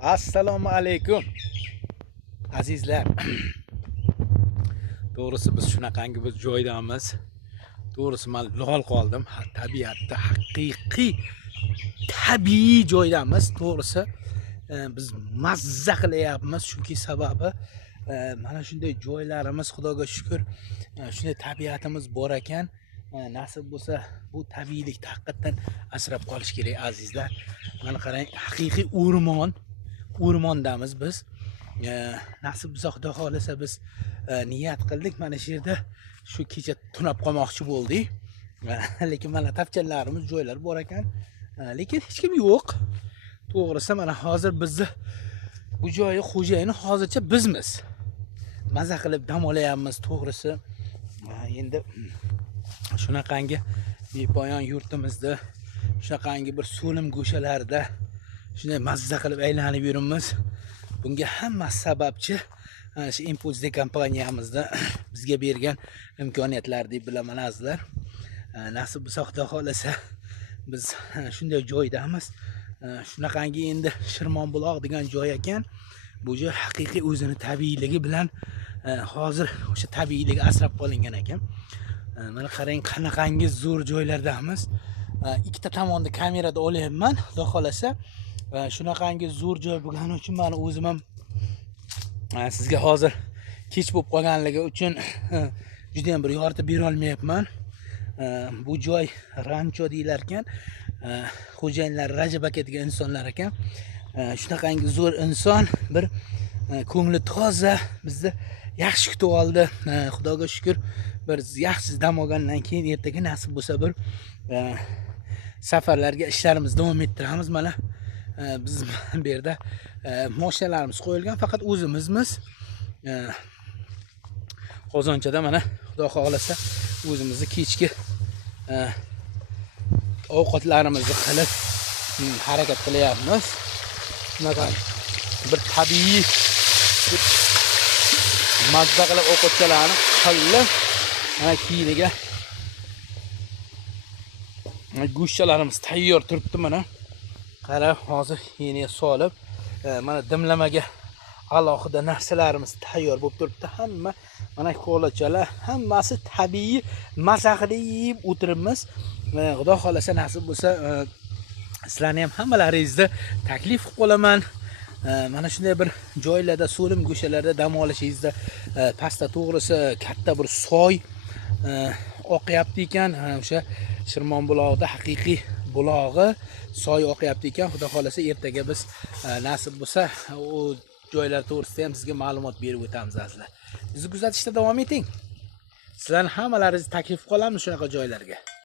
Assalomu alaykum azizlar. To'g'risi biz shunaqangi bir joydamiz. To'g'risi men lol qoldim. Tabiatda haqiqiy tabiiy joydamiz. To'g'risi biz mazza qilyapmiz, chunki sababi mana shunday joylarimiz, Xudoga shukr, shunday tabiatimiz bor ekan. Nasib bo'lsa bu tabiiylikni haqiqatan asrab qolish kerak azizlar. Mana qarang, haqiqiy o'rmondamiz biz. Nasib bo'lsa Xudo xolasa biz niyat qildik, mana shu yerda shu kecha tunab qolmoqchi bo'ldik. Lekin mana tafchanlarimiz, joylar bor ekan, lekin hech kim yo'q. To'g'risi mana hozir bizni bu joyi xo'jayini hozircha bizmiz. Maza qilib dam olayapmiz. To'g'risi endi shunaqangi bepoyon yurtimizda, shunaqangi bir so'lim go'shalarda shunday mazza qilib aylanib yuribmiz. Bunga hamma sababchi shu Impulse kompaniyamizda bizga bergan imkoniyatlar deb bilaman azizlar. Nasib bo'lsa Xudo xolasa biz shunday joydamiz. Shunaqangi endi Shirmonbuloq degan joy ekan. Bu joy haqiqiy o'zini tabiiyligi bilan hozir o'sha tabiiyligi asrab qolingan ekan. Mana qarang, qanaqangi zo'r joylardamiz. Ikkita tomonda kamerada olyapman. Xudo xolasa shunaqangi zo'r joy bo'lgani uchun men o'zim ham sizga hozir kech bo'lib qolganligi uchun juda ham bir yoritib bera olmayapman. Bu joy rancho deyilar ekan. Xo'jayinlar Rajab aka degan insonlar ekan. Shunaqangi zo'r inson, bir ko'ngli toza, bizni yaxshi kutib oldi. Xudoga shukr, bir yaxshi dam olgandan keyin ertaga nasib bo'lsa bir safarlarga ishlarimizni davom ettiramiz. Mana biz bu yerda mashinalarimiz qo'yilgan, faqat o'zimizmiz. Qozonchada mana Xudo xolasa o'zimizni kechki ovqatlarimizni qilib harakat qilyapmiz. Bunaqa bir tabiiy mazza qilib ovqatlarni qilib, mana keyiniga go'shtchalarimiz tayyor turibdi. Mana qara, hozir yeniga solib, mana dimlamaga alohida narsalarimiz tayyor bo'lib turibdi. Hamma mana ko'lachalar, hammasi tabiiy mazza qilib yeb o'tiribmiz. Xudo xolasa nasib bo'lsa sizlarni ham hammalaringizni taklif qilib qolaman. Mana shunday bir joylarda, so'lim go'shalarda dam olishingizni. Pastda to'g'risi katta bir soy oqyapti ekan. O'sha Shirmonbuloqda haqiqiy bulog'i soy oqyapti ekan. Xudo xolasa ertaga biz nasib bo'lsa u joylar to'g'risida ham sizga ma'lumot berib o'tamiz azizlar. Bizni kuzatishda davom eting. Sizlarni hammalaringizni taklif qilamiz shunaqa joylarga.